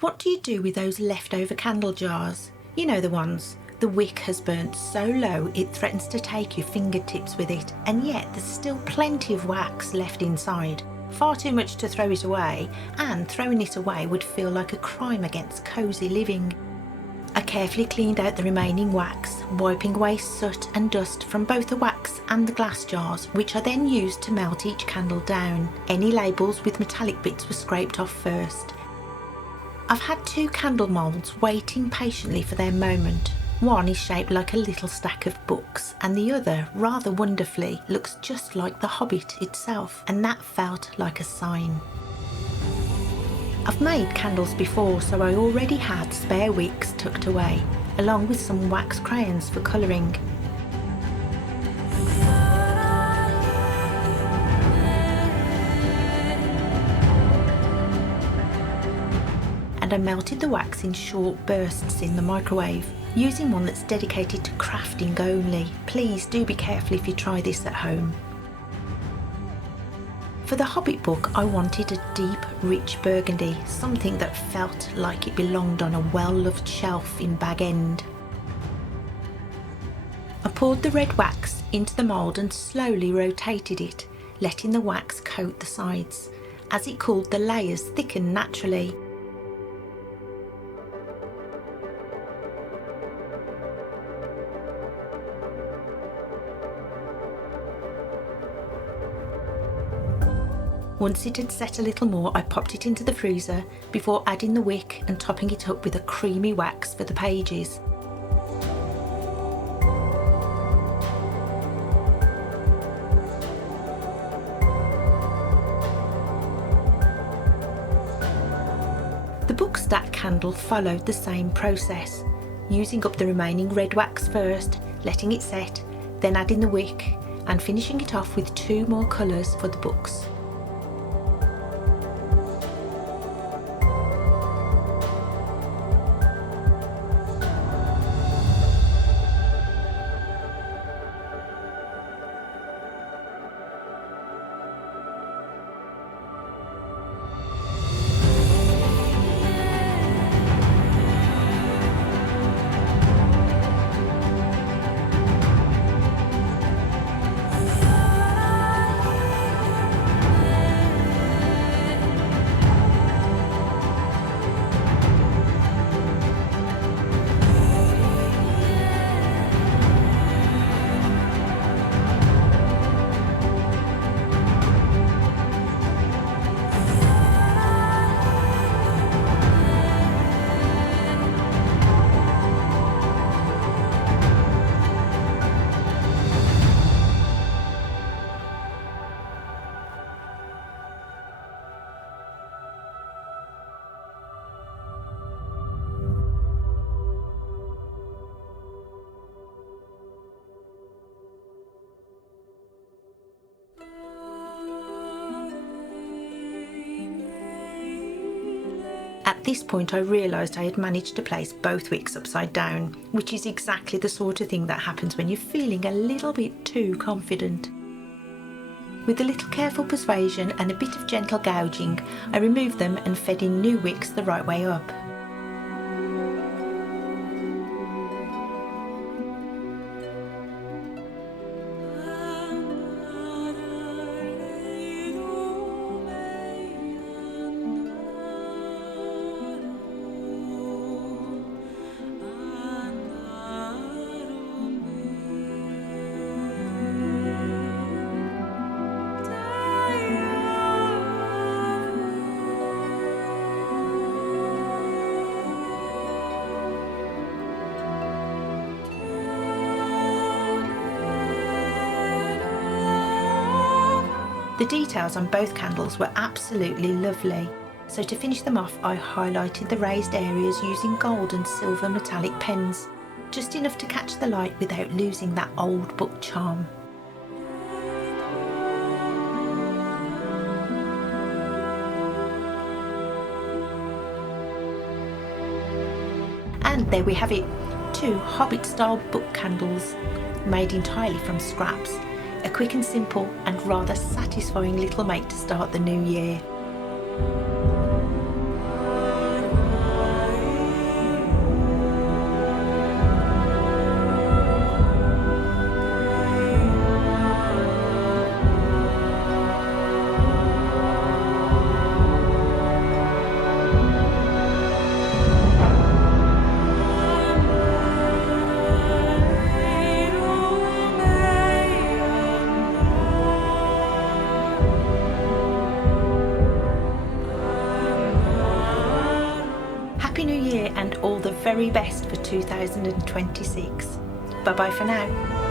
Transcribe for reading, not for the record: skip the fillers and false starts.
What do you do with those leftover candle jars? You know the ones. The wick has burnt so low it threatens to take your fingertips with it, and yet there's still plenty of wax left inside. Far too much to throw it away, and throwing it away would feel like a crime against cosy living. I carefully cleaned out the remaining wax, wiping away soot and dust from both the wax and the glass jars, which I then used to melt each candle down. Any labels with metallic bits were scraped off first. I've had 2 candle moulds waiting patiently for their moment. One is shaped like a little stack of books, and the other, rather wonderfully, looks just like the Hobbit itself, and that felt like a sign. I've made candles before, so I already had spare wicks tucked away, along with some wax crayons for colouring. And I melted the wax in short bursts in the microwave, using one that's dedicated to crafting only. Please do be careful if you try this at home. For the Hobbit book, I wanted a deep, rich burgundy, something that felt like it belonged on a well-loved shelf in Bag End. I poured the red wax into the mould and slowly rotated it, letting the wax coat the sides. As it cooled, the layers thickened naturally. Once it had set a little more, I popped it into the freezer before adding the wick and topping it up with a creamy wax for the pages. The book stack candle followed the same process, using up the remaining red wax first, letting it set, then adding the wick and finishing it off with 2 more colours for the books. At this point I realised I had managed to place both wicks upside down, which is exactly the sort of thing that happens when you're feeling a little bit too confident. With a little careful persuasion and a bit of gentle gouging, I removed them and fed in new wicks the right way up. The details on both candles were absolutely lovely, so to finish them off I highlighted the raised areas using gold and silver metallic pens, just enough to catch the light without losing that old book charm. And there we have it, 2 Hobbit-style book candles made entirely from scraps. A quick and simple and rather satisfying little make to start the new year. and all the very best for 2026. Bye bye for now.